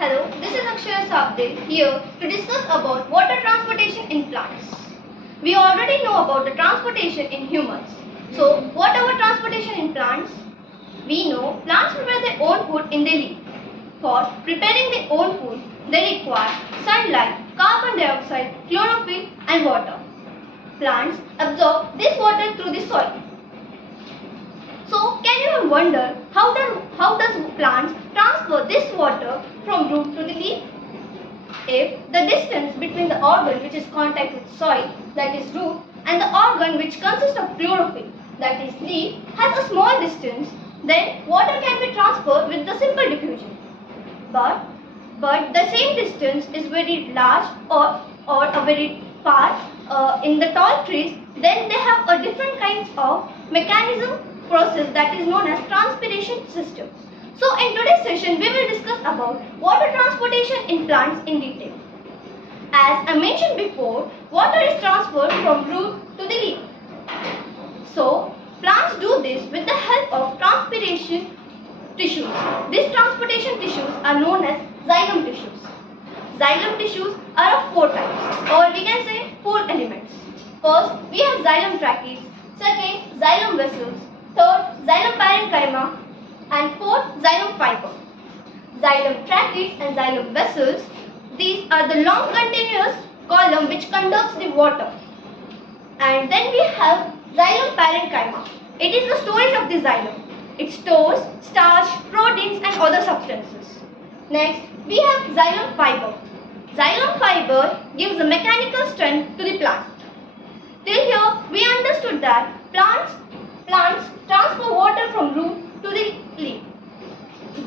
Hello, this is Akshara Sabde here to discuss about water transportation in plants. We already know about the transportation in humans. So, what about transportation in plants? We know plants prepare their own food in their leaf. For preparing their own food, they require sunlight, carbon dioxide, chlorophyll and water. Plants absorb this water through the soil. So, can you even wonder how does plants transfer this water from root to the leaf? If the distance between the organ which is contact with soil, that is root, and the organ which consists of chlorophyll, that is leaf, has a small distance, then water can be transferred with the simple diffusion. But the same distance is very large or a very far in the tall trees, then they have a different kinds of mechanism process that is known as transpiration system. So in today's session we will discuss about water transportation in plants in detail. As I mentioned before, water is transferred from root to the leaf. So plants do this with the help of transpiration tissues. These transportation tissues are known as xylem tissues. Xylem tissues are of four types, or we can say four elements. First, we have xylem tracheates. Second, xylem vessels. Third, xylem parenchyma. And fourth, xylem fiber. Xylem tracheates and xylem vessels, these are the long continuous column which conducts the water. And then we have xylem parenchyma. It is the storage of the xylem. It stores starch, proteins and other substances. Next, we have xylem fiber. Xylem fiber gives a mechanical strength to the plant. Till here, we understood that plants transfer water from root to the leaf.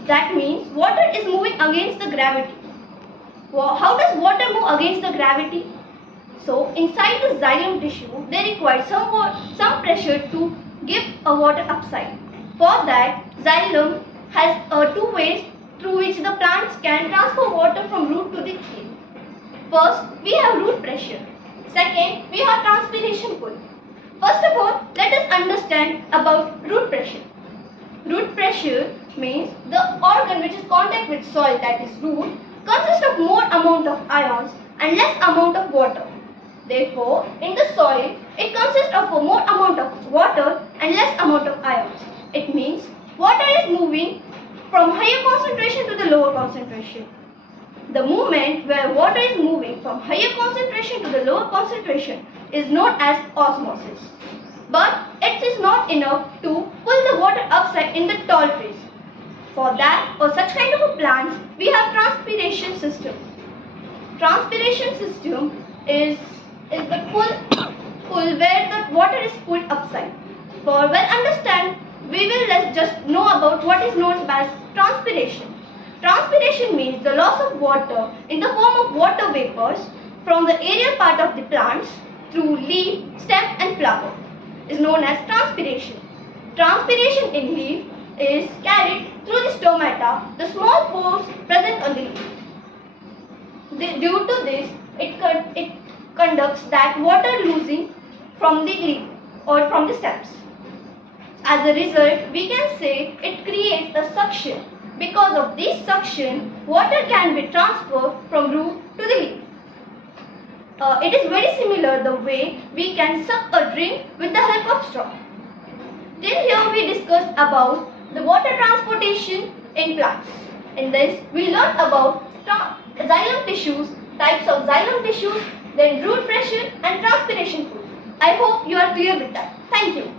That means water is moving against the gravity. How does water move against the gravity? So, inside the xylem tissue, they require some pressure to give a water upside. For that, xylem has two ways through which the plants can transfer water from root to the leaf. First, we have root pressure. Second, we have transpiration pull. First of all, let us understand about root pressure. Root pressure means the organ which is contact with soil, that is root, consists of more amount of ions and less amount of water. Therefore, in the soil, it consists of a more amount of water and less amount of ions. It means water is moving from higher concentration to the lower concentration. The movement where water is moving from higher concentration to the lower concentration is known as osmosis. But it is not enough to pull the water upside in the tall trees. For that or such kind of a plants, we have transpiration system. Transpiration system is the pull where the water is pulled upside. For well understand, we will just know about what is known as transpiration. Transpiration means the loss of water in the form of water vapors from the aerial part of the plants through leaf, stem and flower is known as transpiration. Transpiration in leaf is carried through the stomata, the small pores present on the leaf. Due to this, it conducts that water losing from the leaf or from the stems. As a result, we can say it creates a suction. Because of this suction, water can be transferred from root to the leaf. It is very similar the way we can suck a drink with the help of straw. Till here we discussed about the water transportation in plants. In this, we learned about xylem tissues, types of xylem tissues, then root pressure and transpiration pull. I hope you are clear with that. Thank you.